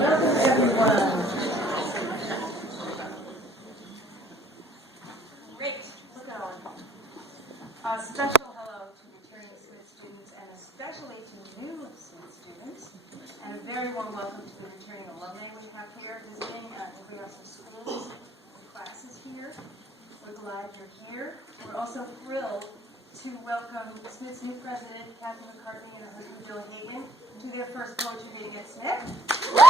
Welcome, everyone. Great. Look at all of you. A special hello to returning Smith students and especially to new Smith students. And a very warm welcome to the returning alumni we have here visiting. We have some schools and classes here. We're glad you're here. We're also thrilled to welcome Smith's new president, Kathy McCartney, and her husband, Bill Hagan, to their first poetry meeting at Smith. It's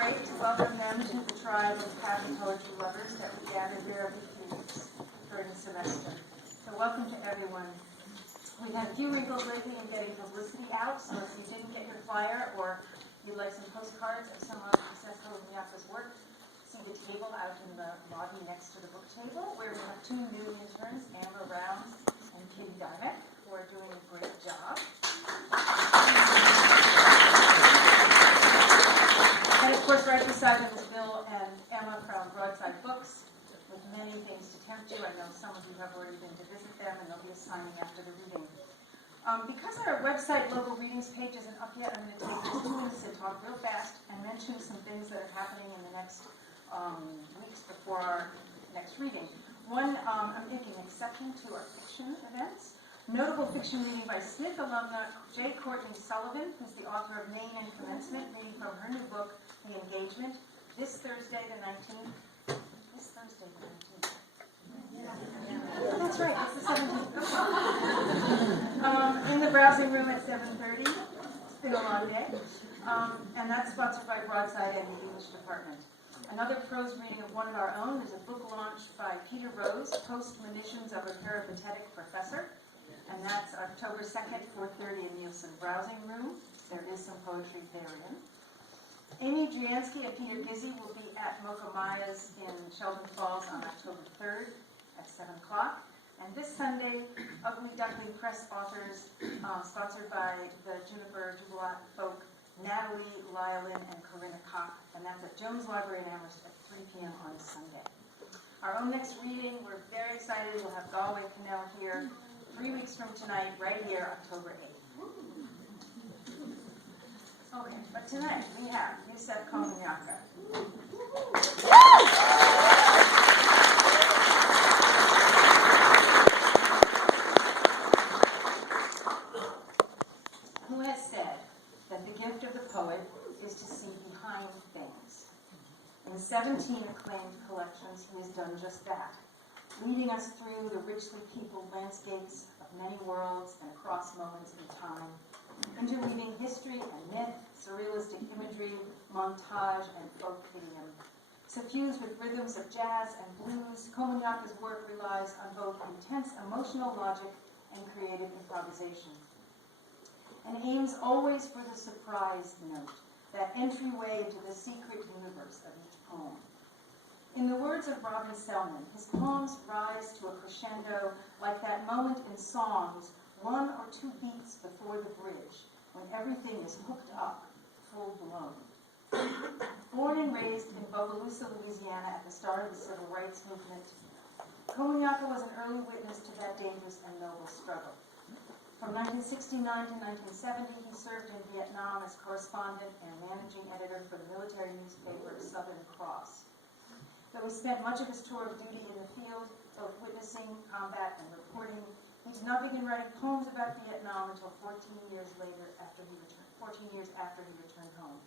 great to welcome them to the tribe of happy poetry lovers that we gathered there every few weeks during the semester. So welcome to everyone. We've had a few wrinkles lately in getting publicity out, so if you didn't get your flyer or you'd like some postcards of some of Yusef Komunyakaa's work, see the table out in the lobby next to the book table, where we have two new interns, Amber Rounds and Katie Dymek, who are doing a great job. And of course, right beside them is Bill and Emma from Broadside Books, with many things to tempt you. I know some of you have already been to visit them, and there'll be a signing after the reading. Because our website local readings page isn't up yet, I'm going to take 2 minutes to talk real fast and mention some things that are happening in the next weeks before our next reading. One, I'm making an exception to our fiction events. Notable fiction reading by Smith alumna J. Courtney Sullivan, who's the author of Name and Commencement, reading from her new book, The Engagement, this Thursday the 19th. This Thursday the 19th. Yeah, that's right, it's the 17th. In the browsing room at 7:30. It's been a long day. And that's sponsored by Broadside and the English department. Another prose reading of one of our own is a book launched by Peter Rose, Post-Monitions of a Peripatetic Professor. And that's October 2nd, 4:30 in Nielsen Browsing Room. There is some poetry therein. Amy Driansky and Peter Gizzi will be at Mocha Maya's in Sheldon Falls on October 3rd at 7 o'clock. And this Sunday, Ugly Duckling Press authors, sponsored by the Juniper Dubois folk, Natalie Lyelin and Corinna Kopp, and that's at Jones Library in Amherst at 3 p.m. on Sunday. Our own next reading, we're very excited. We'll have Galway Canal here 3 weeks from tonight, right here, October 8th. Okay, but tonight we have Yusef Komunyakaa. Who has said that the gift of the poet is to see behind things? In 17 acclaimed collections, he has done just that, leading us through the richly peopled landscapes of many worlds and across moments in time, interweaving history and myth, surrealistic imagery, montage, and folk idiom. Suffused with rhythms of jazz and blues, Komunyakaa's work relies on both intense emotional logic and creative improvisation, and aims always for the surprise note, that entryway into the secret universe of each poem. In the words of Robin Selman, his poems rise to a crescendo like that moment in songs 1 or 2 beats before the bridge, when everything is hooked up, full blown. Born and raised in Bogalusa, Louisiana at the start of the Civil Rights Movement, Komunyakaa was an early witness to that dangerous and noble struggle. From 1969 to 1970, he served in Vietnam as correspondent and managing editor for the military newspaper Southern Cross. Though he spent much of his tour of duty in the field, both witnessing combat and reporting, he did not begin writing poems about Vietnam until 14 years after he returned home.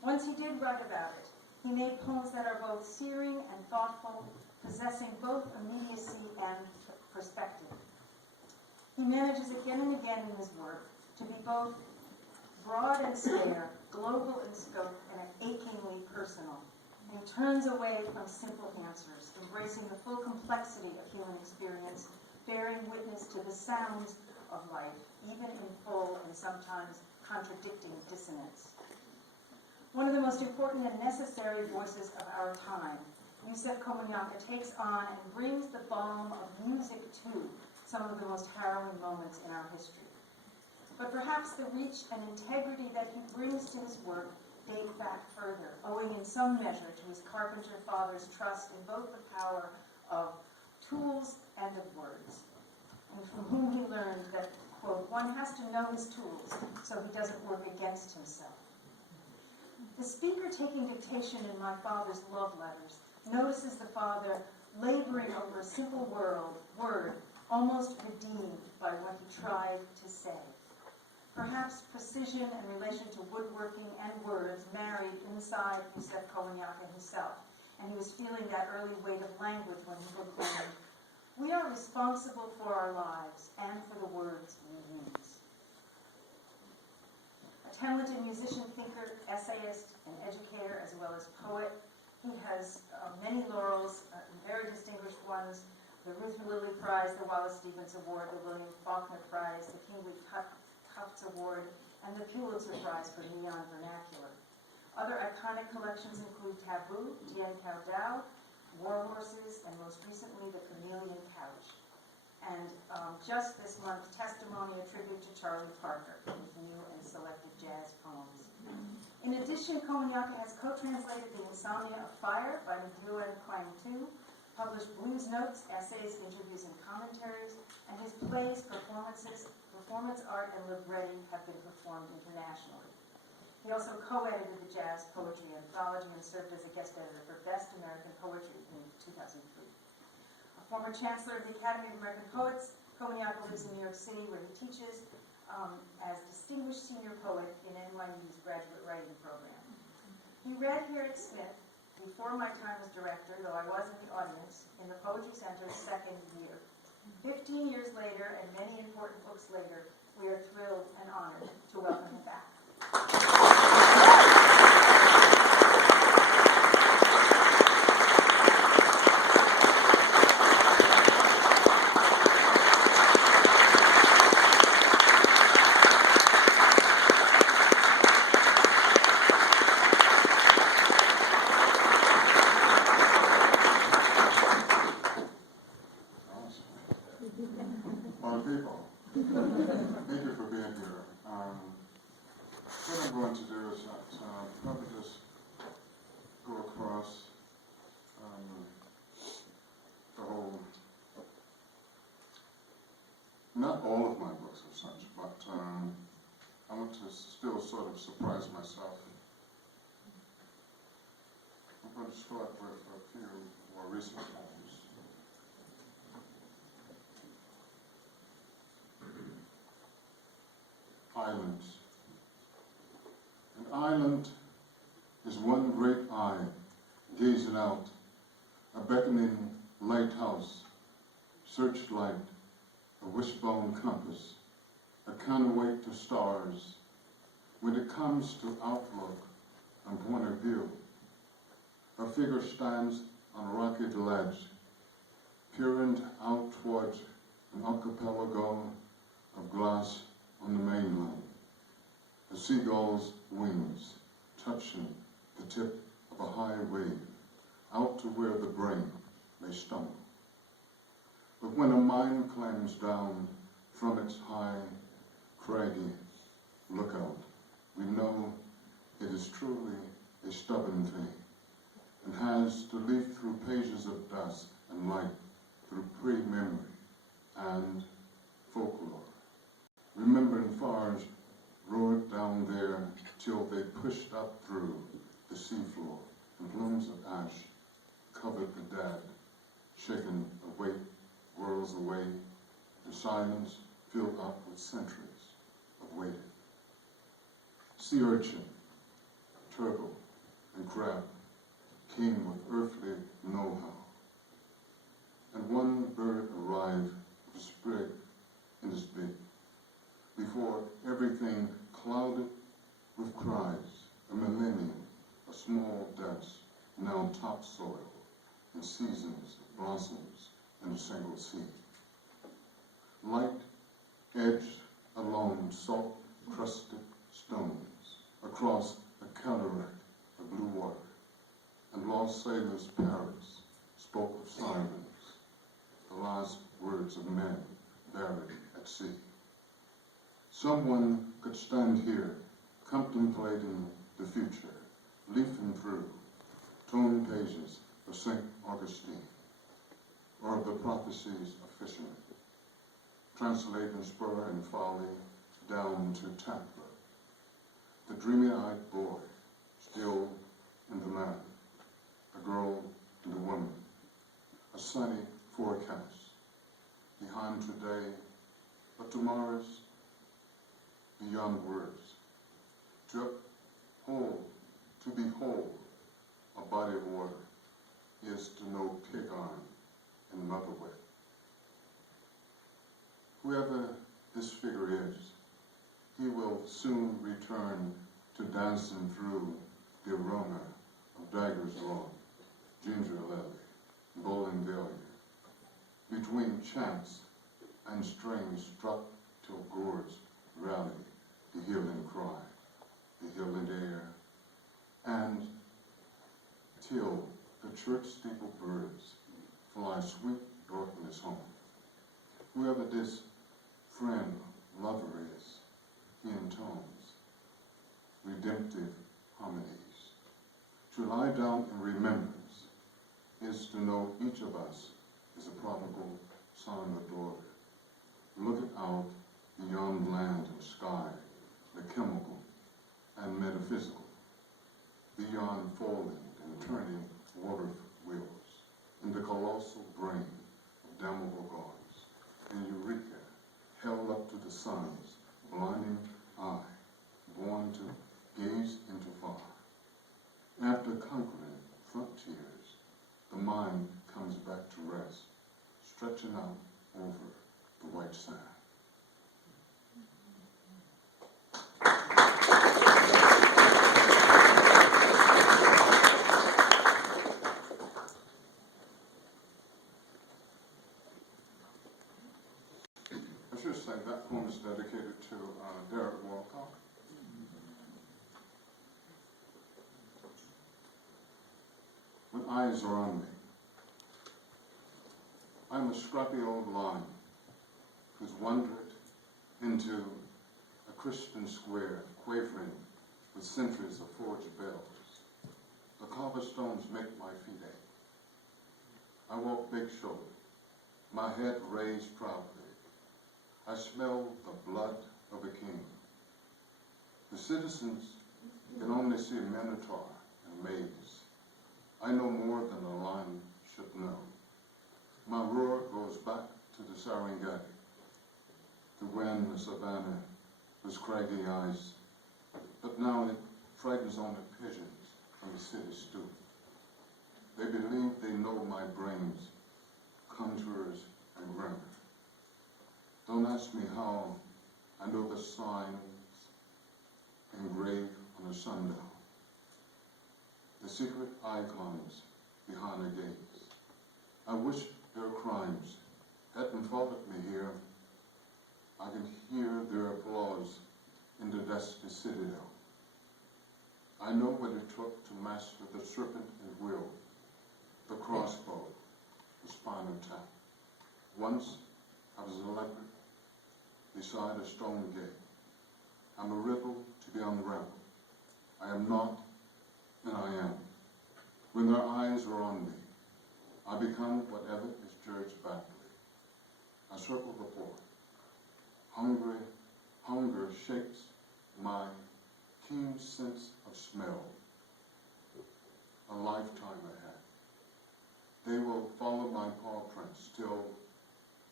Once he did write about it, he made poems that are both searing and thoughtful, possessing both immediacy and perspective. He manages again and again in his work to be both broad and spare, global in scope, and achingly personal, and turns away from simple answers, embracing the full complexity of human experience, bearing witness to the sounds of life, even in full and sometimes contradicting dissonance. One of the most important and necessary voices of our time, Yusef Komunyakaa takes on and brings the balm of music to some of the most harrowing moments in our history. But perhaps the reach and integrity that he brings to his work date back further, owing in some measure to his carpenter father's trust in both the power of tools and of words, and from whom he learned that, quote, one has to know his tools so he doesn't work against himself. The speaker taking dictation in my father's love letters notices the father laboring over a simple word almost redeemed by what he tried to say. Perhaps precision and relation to woodworking and words married inside Yusef Komunyakaa himself, and he was feeling that early weight of language when he proclaimed, "We are responsible for our lives and for the words we use." A talented musician, thinker, essayist, and educator, as well as poet, he has many laurels, very distinguished ones: the Ruth Lilly Prize, the Wallace Stevens Award, the William Faulkner Prize, the Kingsley Tufts Award, and the Pulitzer Prize for Neon Vernacular. Other iconic collections include Taboo, Tien Cao Dao, War Horses, and most recently, the Chameleon Couch. And just this month, Testimony, a tribute to Charlie Parker, with new and selected jazz poems. In addition, Komunyakaa has co-translated The Insomnia of Fire by Nguyen Quang Tu, published blues notes, essays, interviews, and commentaries, and his plays, performance art, and libretti have been performed internationally. He also co-edited the Jazz Poetry Anthology and served as a guest editor for Best American Poetry in 2003. A former chancellor of the Academy of American Poets, Komunyakaa lives in New York City, where he teaches as distinguished senior poet in NYU's graduate writing program. He read here at Smith before my time as director, though I was in the audience, in the Poetry Center's second year. 15 years later, and many important books later, we are thrilled and honored to welcome him back. Well, people, thank you for being here. What I'm going to do is probably just go across the whole, not all of my books as such, but I want to still sort of surprise myself. I'm going to start with a few more recent poems. Islands. An island is one great eye gazing out, a beckoning lighthouse, searchlight, a wishbone compass, a counterweight to stars. When it comes to outlook and point of view, a figure stands on a rocky ledge, peering out towards an archipelago of glass on the mainland, a seagull's wings touching the tip of a high wave, out to where the brain may stumble. But when a mind climbs down from its high, craggy lookout, we know it is truly a stubborn thing, and has to leaf through pages of dust and light, through pre-memory and folklore. Remembering fires roared down there till they pushed up through the seafloor, and plumes of ash covered the dead, shaken away, whirls away, and silence filled up with centuries of waiting. Sea urchin, turtle, and crab came with earthly know-how, and one bird arrived with a sprig in his beak, before everything clouded with cries, a millennium of small debts, now topsoil, and seasons of blossoms in a single sea. Light edged along salt-crusted stones, across a cataract of blue water, and lost sailors' Paris spoke of sirens, the last words of men buried at sea. Someone could stand here, contemplating the future, leafing through torn pages of St. Augustine, or of the prophecies of fishermen, translating spur and folly down to Tatler, the dreamy-eyed boy still in the man, the girl and the woman, a sunny forecast behind today, but tomorrow's beyond words. To behold a body of water is to know pig iron and mother wet. Whoever this figure is, he will soon return to dancing through the aroma of daggers drawn, ginger lily, bowling billiard, between chants and strings struck till gourds rally the healing cry, the healing air, and till the church steeple birds fly sweet darkness home. Whoever this friend, lover is, he intones redemptive harmonies. To lie down in remembrance is to know each of us is a prodigal son or daughter, looking out beyond land and sky, the chemical and metaphysical, beyond folding and turning water wheels in the colossal brain of damnable gods, and Eureka held up to the sun's blinding eye, born to gaze into far. After conquering frontiers, the mind comes back to rest, stretching out over the white sand. I should say that poem is dedicated to Derek Walcott. When eyes are on me, I'm a scrappy old line who's wandered into a Christian square, quavering with centuries of forged bells. The cobblestones make my feet ache. I walk big-shouldered, my head raised proudly. I smell the blood of a king. The citizens can only see minotaur and maze. I know more than a lion should know. My roar goes back to the Serengeti, to when the savannah was craggy ice, but now it frightens only pigeons from the city stoop. They believe they know my brain's contours and grammar. Don't ask me how I know the signs engraved on a sundial, the secret icons behind the gates. I wish their crimes hadn't followed me here. I can hear their applause in the dusty citadel. I know what it took to master the serpent and will, the crossbow, the spinal tap. Once I was a leopard beside a stone gate. I'm a riddle to be unraveled. I am not, and I am. When their eyes are on me, I become whatever is judged badly. I circle the floor. Hunger shakes my keen sense of smell. A lifetime ahead. They will follow my paw prints till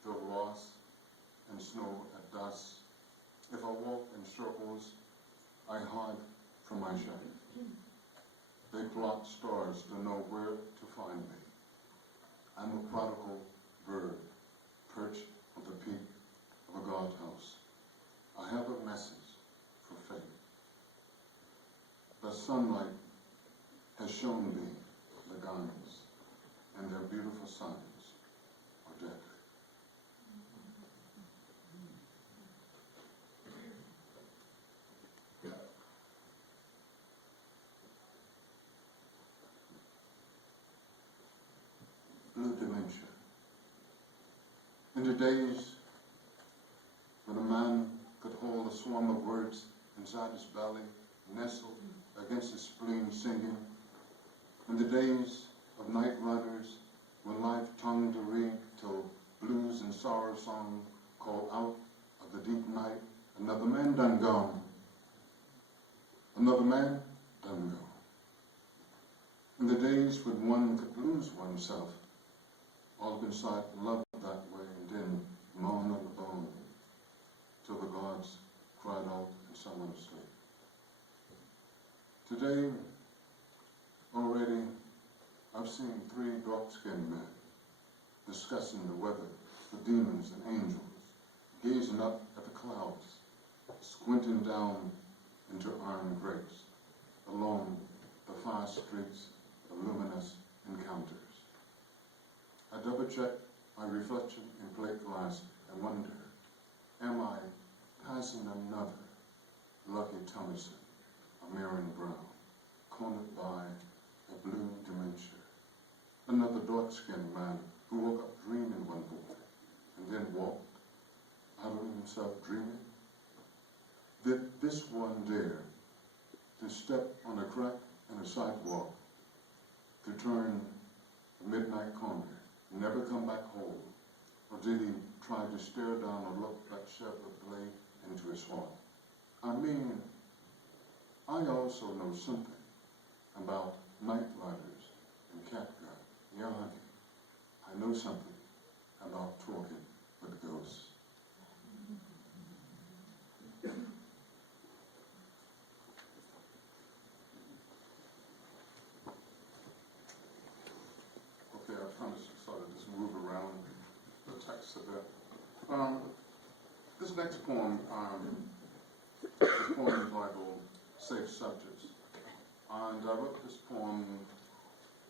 they're lost in snow at dusk. If I walk in circles, I hide from my shame. They plot stars to know where to find me. I'm a prodigal bird, perched on the peak of a guardhouse. I have a message for fate. The sunlight has shown me the guns, and their beautiful sons are deadly. Blue dementia. In the days when a man could hold a swarm of words inside his belly, nestled against his spleen singing, in the days of night riders when life tongued to read till blues and sorrow song called out of the deep night, another man done gone. Another man done gone. In the days when one could lose oneself, all inside love that way, and then moan on the bone, till the gods cried out and someone asleep. Today, already, I've seen 3 dark-skinned men discussing the weather, the demons and angels, gazing up at the clouds, squinting down into iron grates, along the 5 streets of luminous encounters. I double-check my reflection in plate glass and wonder, am I passing another Lucky Thomason, a Marion Brown, cornered by a blue dementia? Another dark-skinned man who woke up dreaming one morning and then walked out of himself dreaming? Did this one dare to step on a crack in a sidewalk, to turn a midnight corner, never come back home? Or did he try to stare down a look like Chevrolet into his heart? I mean, I also know something about night riders and catgut. Yeah, honey, I know something about talking with ghosts. Okay, I've kind of sort of just move around the text a bit. This next poem is a poem entitled Safe Subjects. And I wrote this poem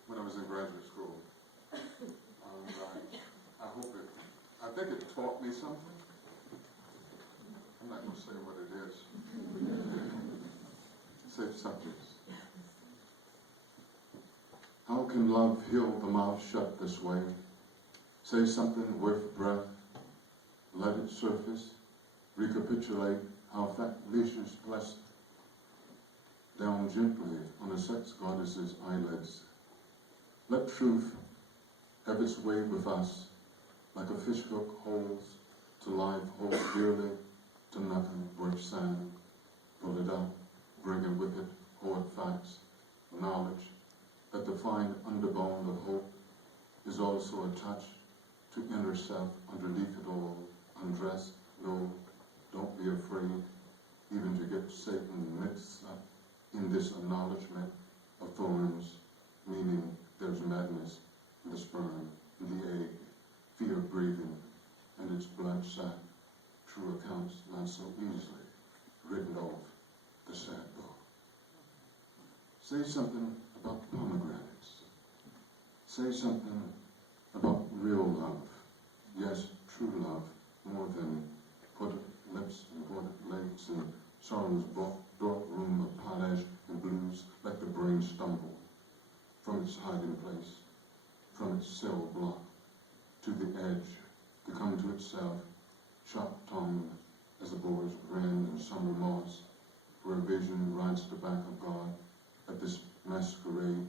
when I was in graduate school. And I think it taught me something. I'm not going to say what it is. Safe Subjects. How can love heal the mouth shut this way? Say something worth breath, let it surface, recapitulate how fat leashes pressed down gently on a sex goddess's eyelids. Let truth have its way with us, like a fish hook holds to life, hold dearly to nothing worth sand. Pull it up, bring it with it, hoard facts, knowledge, that the fine underbone of hope is also attached to inner self underneath it all. Undress, no, don't be afraid even to get Satan mixed up in this acknowledgement of thorns, meaning there's madness in the sperm, in the egg, fear of breathing, and its blood sac, true accounts not so easily written off the sad book. Say something about pomegranates. Say something about real love. Yes, true love, more than hooded lips and hooded legs and sorrow's dark room of polish and blues. Let the brain stumble from its hiding place, from its cell block to the edge, to come to itself, sharp-tongued as a boar's grin and summer moss, where a vision rides the back of God at this masquerade,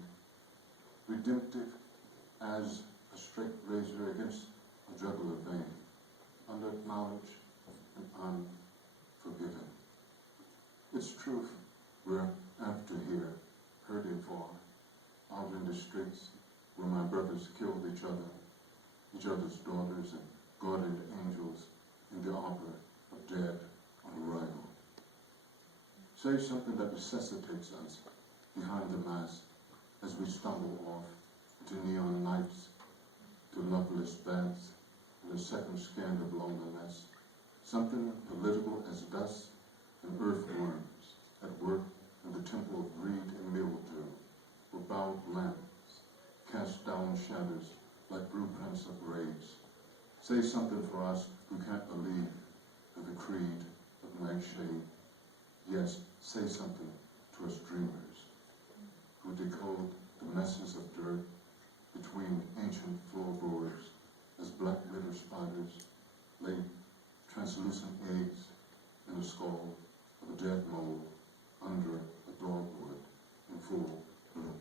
redemptive as a straight razor against a jugular vein, unacknowledged and unforgiven. It's truth we're after here, hurting for, out in the streets where my brothers killed each other's daughters, and guardian angels in the opera of dead on arrival. Say something that necessitates us behind the mask as we stumble off into neon nights, to loveless beds, and a second scan of loneliness. Something political as dust and earthworms at work in the temple of greed and mildew, where bowed lamps cast down shadows like blueprints of rage. Say something for us who can't believe in the creed of nightshade. Yes, say something to us dreamers who decode the messes of dirt between ancient floorboards as black widow spiders lay translucent eggs in the skull of a dead mole under a dogwood in full bloom.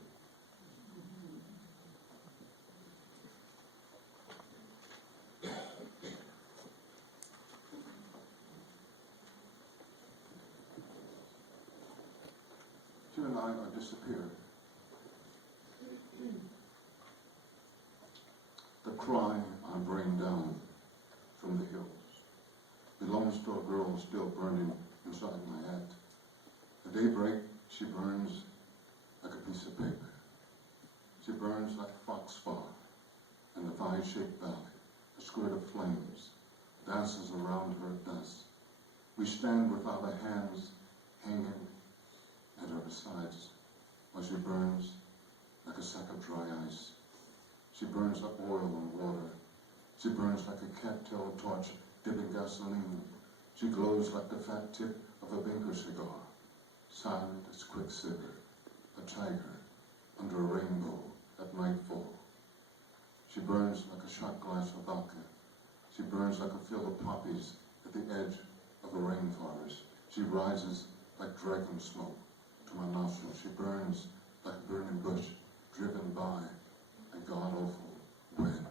die or disappear. The cry I bring down from the hills belongs to a girl still burning inside my head. At daybreak, she burns like a piece of paper. She burns like a foxfire in the vine-shaped valley. A skirt of flames dances around her at dusk. We stand with our hands hanging at her sides while she burns like a sack of dry ice. She burns like oil and water. She burns like a cattail torch dipping gasoline. She glows like the fat tip of a Baker cigar, silent as quicksilver, a tiger under a rainbow at nightfall. She burns like a shot glass of vodka. She burns like a field of poppies at the edge of a rainforest. She rises like dragon smoke to my nostrils. She burns like a burning bush driven by a god-awful wind.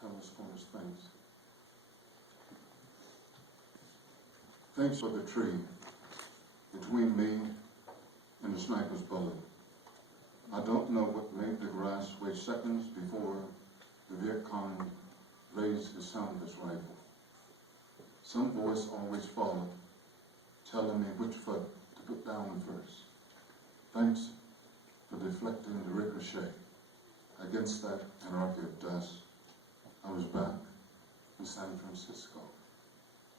Heaven's fullest thanks. Thanks for the tree between me and the sniper's bullet. I don't know what made the grass wait seconds before the Viet Cong raised his soundless rifle. Some voice always followed, telling me which foot to put down first. Thanks for deflecting the ricochet against that anarchy of dust. I was back in San Francisco,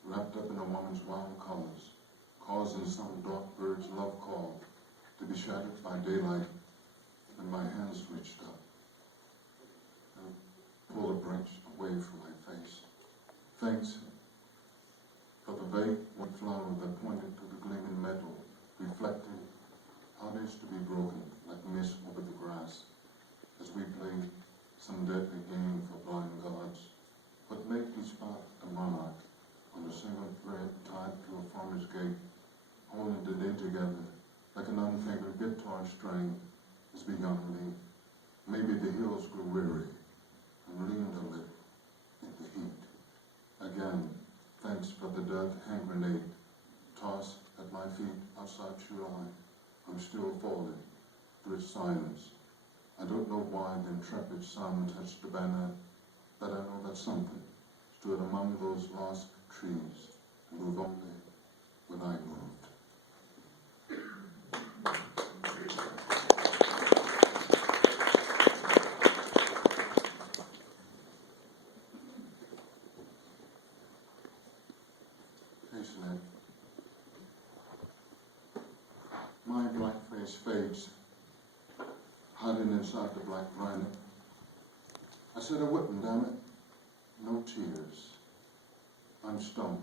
wrapped up in a woman's wild colors, causing some dark bird's love call to be shattered by daylight when my hands reached up and pulled a branch away from my face. Thanks for the vague white flower that pointed to the gleaming metal, reflecting how it is to be broken like mist over the grass as we played some deadly game for blind gods. What made me spot the monarch on a single thread tied to a farmer's gate, holding the day together like an unfavored guitar string, is beyond me. Maybe the hills grew weary and leaned a little in the heat. Again, thanks for the death hand grenade tossed at my feet outside July. I'm still falling through its silence. I don't know why the intrepid sun touched the banner, but I know that something stood among those lost trees and moved only when I moved. Hasten it. My black face fades, hiding inside the black granite. I said I wouldn't, damn it. No tears. I'm stone.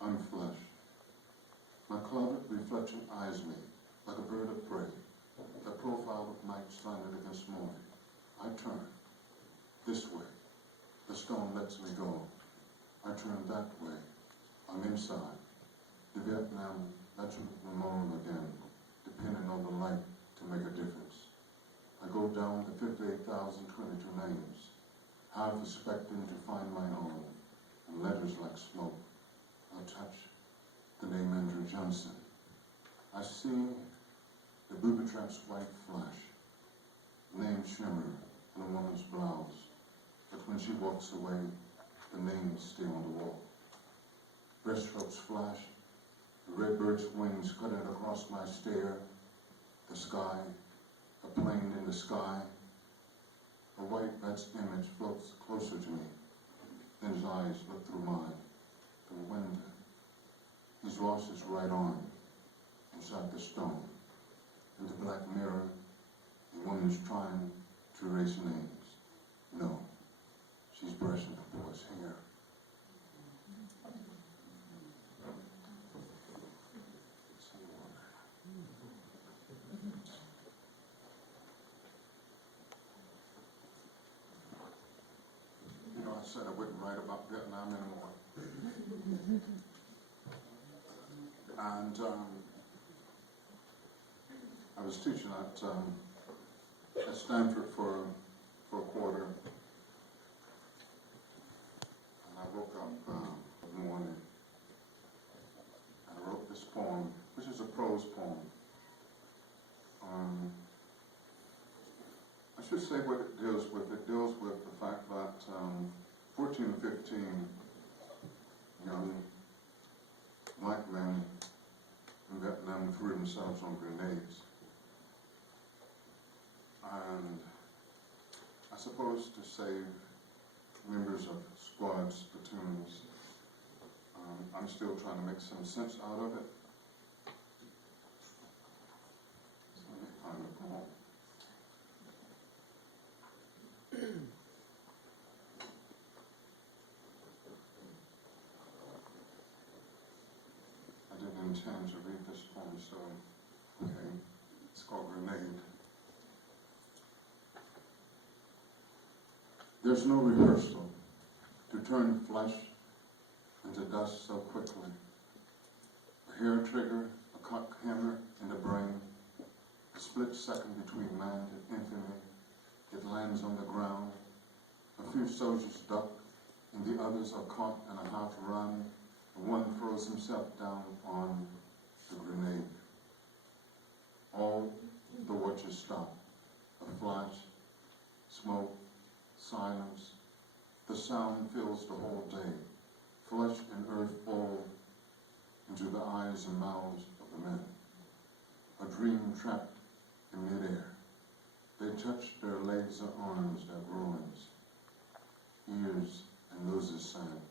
I'm flesh. My clouded reflection eyes me like a bird of prey, the profile of night slanted against morning. I turn this way. The stone lets me go. I turn that way. I'm inside. The Vietnam Veteran Memorial again, depending on the light to make a difference. I go down the 58,022 names, half expecting to find my own, and letters like smoke. I touch the name Andrew Johnson. I see the booby trap's white flash, name shimmer in a woman's blouse, but when she walks away, the name is still on the wall. Breaststrokes flash, the red bird's wings cutting across my stare, the sky, a plane in the sky. A white bat's image floats closer to me, then his eyes look through mine, the window. He's lost his right arm inside the stone. In the black mirror, the woman's trying to erase names. No, she's brushing the boy's hair. You know, I said I wouldn't write about Vietnam anymore. And I was teaching at at Stanford for a quarter, and I woke up one morning, and I wrote this poem, which is a prose poem. I should say what it deals with. It deals with the fact that 14 or 15 young black men in Vietnam threw themselves on grenades. And I suppose to save members of squads, platoons, I'm still trying to make some sense out of it. So let me find the poem. I didn't intend to read this poem, so okay. It's called Grenade. There's no rehearsal to turn flesh into dust so quickly. A hair trigger, a cock hammer in the brain, a split second between man and infamy. It lands on the ground. A few soldiers duck, and the others are caught in a half run. And one throws himself down on the grenade. All the watches stop. A flash, smoke, silence. The sound fills the whole day. Flesh and earth fall into the eyes and mouths of the men. A dream trapped in midair. They touch their legs or arms at ruins. Ears and noses sang,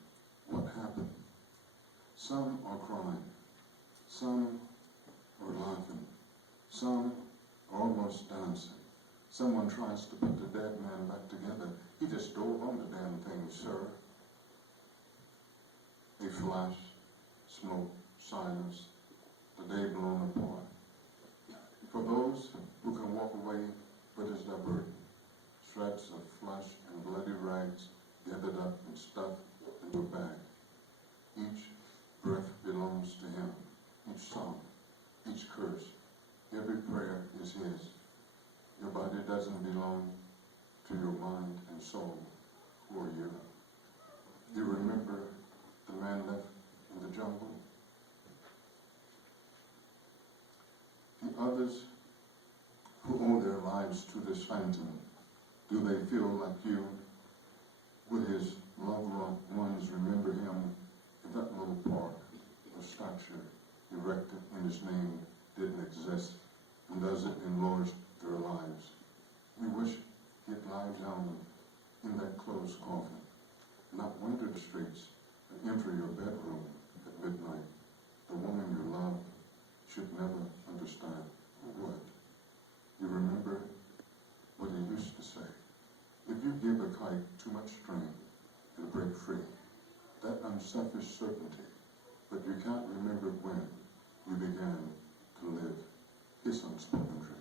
what happened? Some are crying. Some are laughing. Some are almost dancing. Someone tries to put the dead man back together. He just dove on the damn thing, sir. A flash, smoke, silence, the day blown apart. For those who can walk away, what is their burden? Shreds of flesh and bloody rags gathered up and stuffed into a bag. Each breath belongs to him. Each song, each curse, every prayer is his. Your body doesn't belong to your mind and soul. Who are you? You remember the man left in the jungle? The others who owe their lives to this phantom, do they feel like you? Would his loved ones remember him if that little park or statue erected in his name didn't exist, and does it enlarge their lives? We wish he'd lie down in that closed coffin, not wander the streets, and enter your bedroom at midnight. The woman you love should never understand. Who would? You remember what he used to say? If you give a kite too much string, it'll break free. That unselfish certainty, but you can't remember when you began to live his unspoken dreams.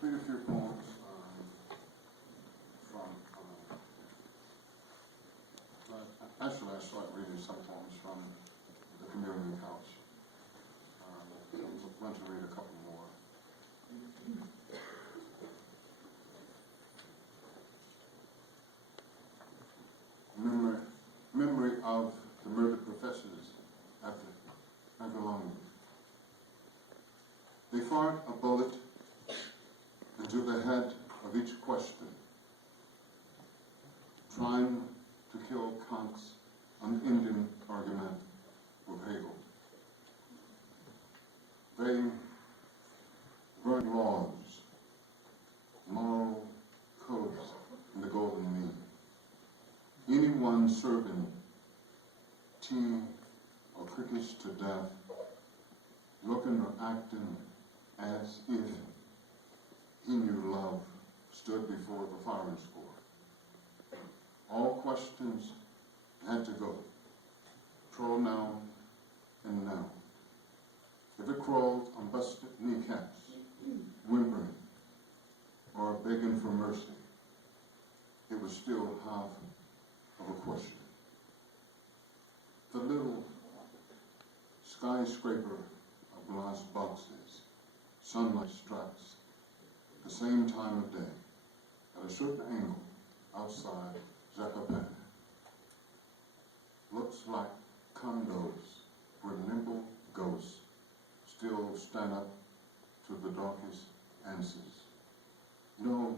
Read a few poems from, actually I start reading some poems from the Komunyakaa. I'm going to read a couple more. Memory of the murdered professors at the Avalon. They fired a bullet into the head of each question, trying to kill Kant's unending argument with Hegel. They burned laws, moral codes in the Golden Mean. Anyone serving tea or cookies to death, looking or acting as if he knew love stood before the firing score. All questions had to go. Pronoun and now. If it crawled on busted kneecaps, whimpering, or begging for mercy, it was still half of a question. The little skyscraper of glass boxes, sunlight strikes the same time of day at a certain angle outside Zacatecas. Looks like condos where nimble ghosts still stand up to the darkest answers. No,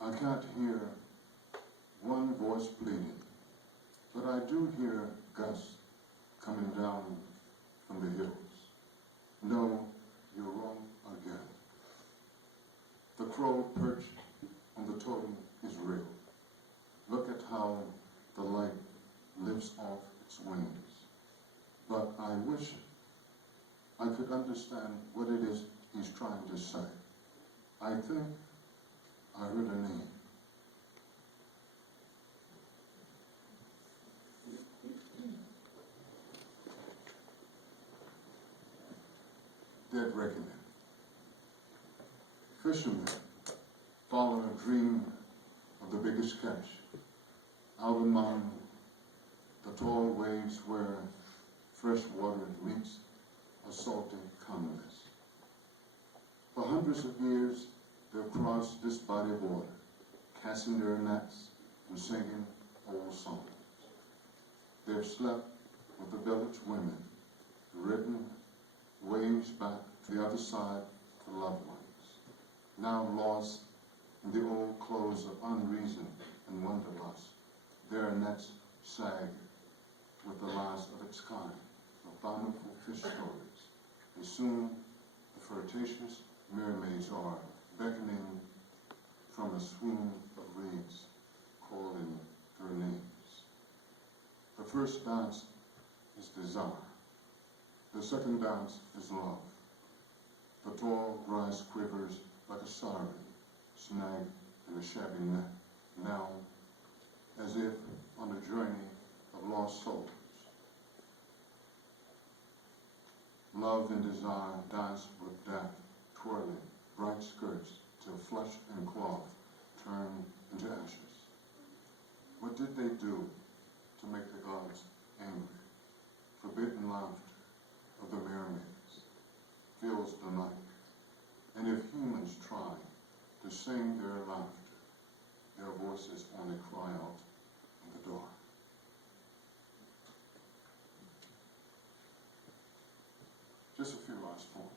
I can't hear one voice pleading, but I do hear gusts coming down from the hills. No, you're wrong again. The crow perched on the totem is real. Look at how the light lifts off its wings. But I wish I could understand what it is he's trying to say. I think I heard a name. Dead reckoning. Fishermen follow a dream of the biggest catch out among the tall waves where fresh water meets a salty commerce. For hundreds of years, they've crossed this body of water, casting their nets and singing old songs. They've slept with the village women, ridden waves back to the other side to loved ones, now lost in the old clothes of unreason and wanderlust. Their nets sag with the last of its kind, of bountiful fish stories. And soon the flirtatious mermaids are beckoning from a swoon of reeds, calling their names. The first dance is desire. The second dance is love. The tall grass quivers like a siren snagged in a shabby net, now as if on a journey of lost souls. Love and desire dance with death, twirling bright skirts till flesh and cloth turn into ashes. What did they do to make the gods angry? Forbidden laughter of the mermaids fills the night. And if humans try to sing their laughter, their voices only cry out in the dark. Just a few last points.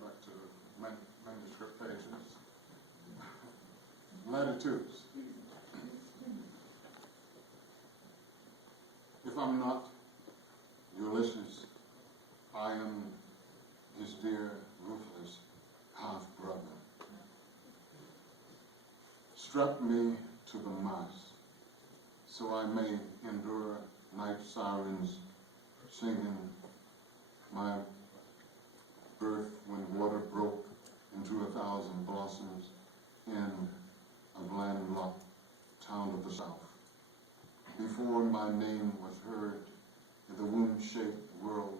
Back to manuscript pages. Latitudes. If I'm not Ulysses, I am his dear, ruthless half-brother. Strap me to the mast, so I may endure night sirens singing my birth when water broke into 1,000 blossoms in a landlocked town of the south. Before my name was heard in the womb-shaped world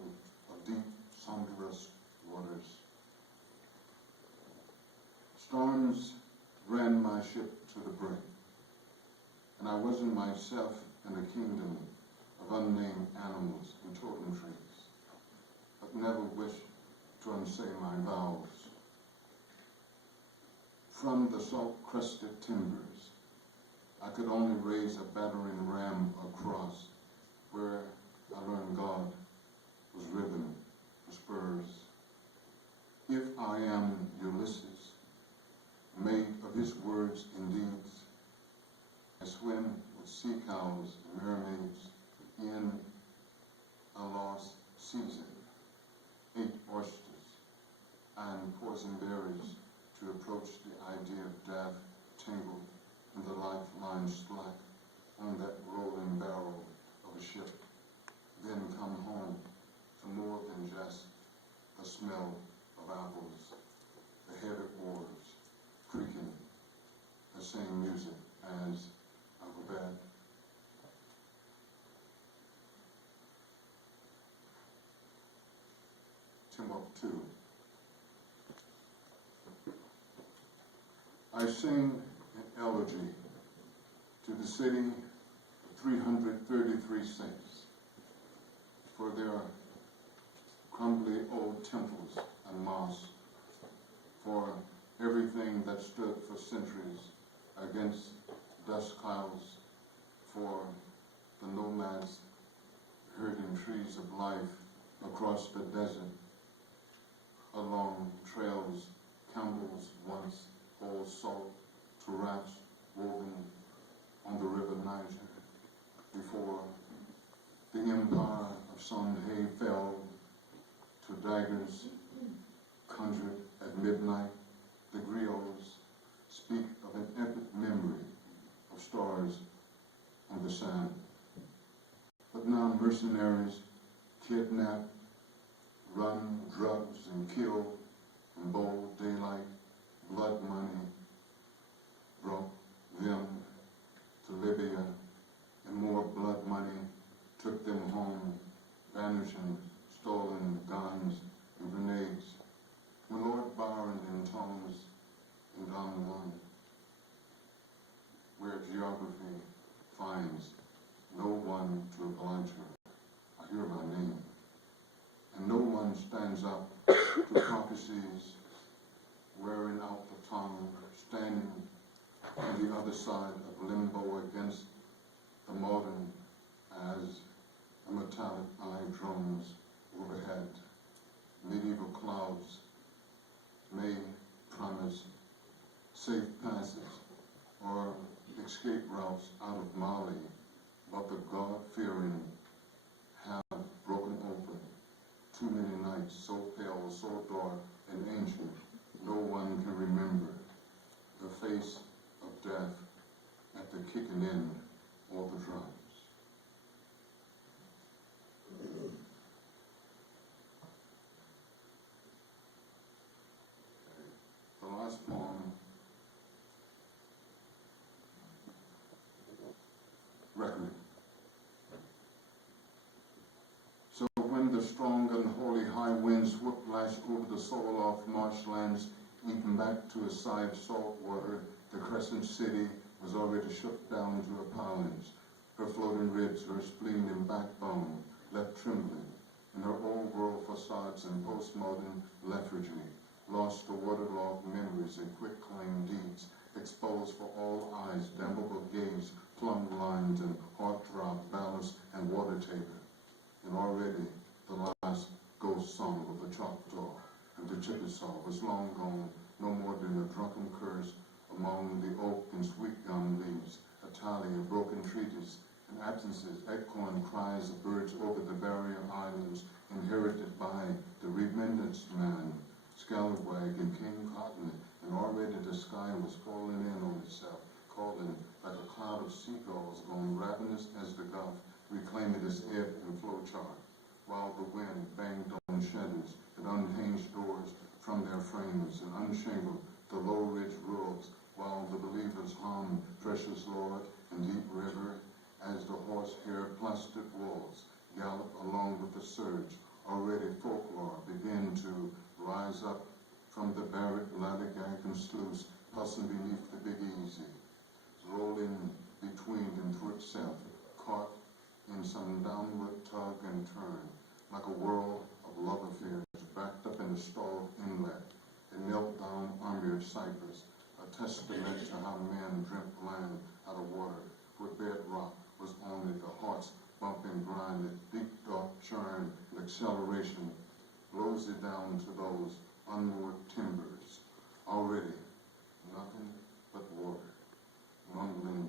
of deep, sonorous waters. Storms ran my ship to the brink, and I wasn't myself in a kingdom of unnamed animals and totem trees, but never wished to unsay my vows. From the salt-crusted timbers, I could only raise a battering ram across where I learned God was ribbon for spurs. If I am Ulysses, made of his words and deeds, I swim with sea cows and mermaids in a lost season, ate oysters and poison berries to approach the idea of death tangled in the lifeline slack on that rolling barrel of a ship. Then come home to more than just the smell of apples, the heavy oars creaking, the same music as our bed. Timothy 2. I sing an elegy to the city of 333 saints for their crumbly old temples and mosques, for everything that stood for centuries against dust clouds, for the nomads herding trees of life across the desert, along trails camels once hauled salt to rafts woven on the river Niger, before the empire of Songhai fell to daggers conjured at midnight. The griots speak of an epic memory of stars on the sand. But now mercenaries kidnap, run drugs and kill in bold daylight. Blood money brought them to Libya, and more blood money took them home, vanishing stolen guns and grenades. When Lord Byron intones in Don Juan, where geography finds no one to oblige her, I hear my name, and no one stands up to prophecies, wearing out the tongue, standing on the other side of limbo against the modern as a metallic eye drones overhead. Medieval clouds may promise safe passes or escape routes out of Mali, but the God-fearing have broken open too many nights, so pale, so dark and ancient, no one can remember the face of death at the kicking in or the drums. The last poem, Record. So when the strong and holy high winds whiplash over the soul of marshlands, eaten back to a sigh of salt water, the crescent city was already shook down to a pounds. Her floating ribs, her spleen and backbone, left trembling, in her old world facades and postmodern lethargy, lost to waterlogged memories and quick-claim deeds, exposed for all eyes, damnable gaze, plumb lines and heart-throb, balance and water taper. And already the last ghost song of the Choctaw and the Chickasaw was long gone, no more than a drunken curse among the oak and sweet gum leaves, a tally of broken treaties and absences, echoing cries of birds over the barrier islands, inherited by the remittance man, Scallywag and King Cotton, and already the sky was falling in on itself, calling like a cloud of seagulls gone ravenous as the Gulf, reclaiming its ebb and flow chart, while the wind banged on shutters and unhinged doors from their frames and unshingled the low-ridge roofs, while the believers hummed Precious Lord and Deep River as the horsehair plastered walls galloped along with the surge. Already folklore began to rise up from the buried Ladygag and sluice, hustling beneath the Big Easy, rolling between and through itself, caught in some downward tug and turn, like a whirl of love affairs backed up in a stalled inlet, a knelt-down army of cypress, a testament to how man dreamt land out of water, where bedrock was only the heart's bumping grind, the deep dark churn and acceleration blows it down to those unmoored timbers. Already nothing but water, rumbling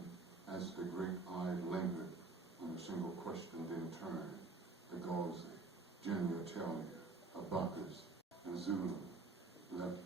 as the great eye lingered on a single question, then turned. The Gauzy, genitalia, Abacus, and Zulu left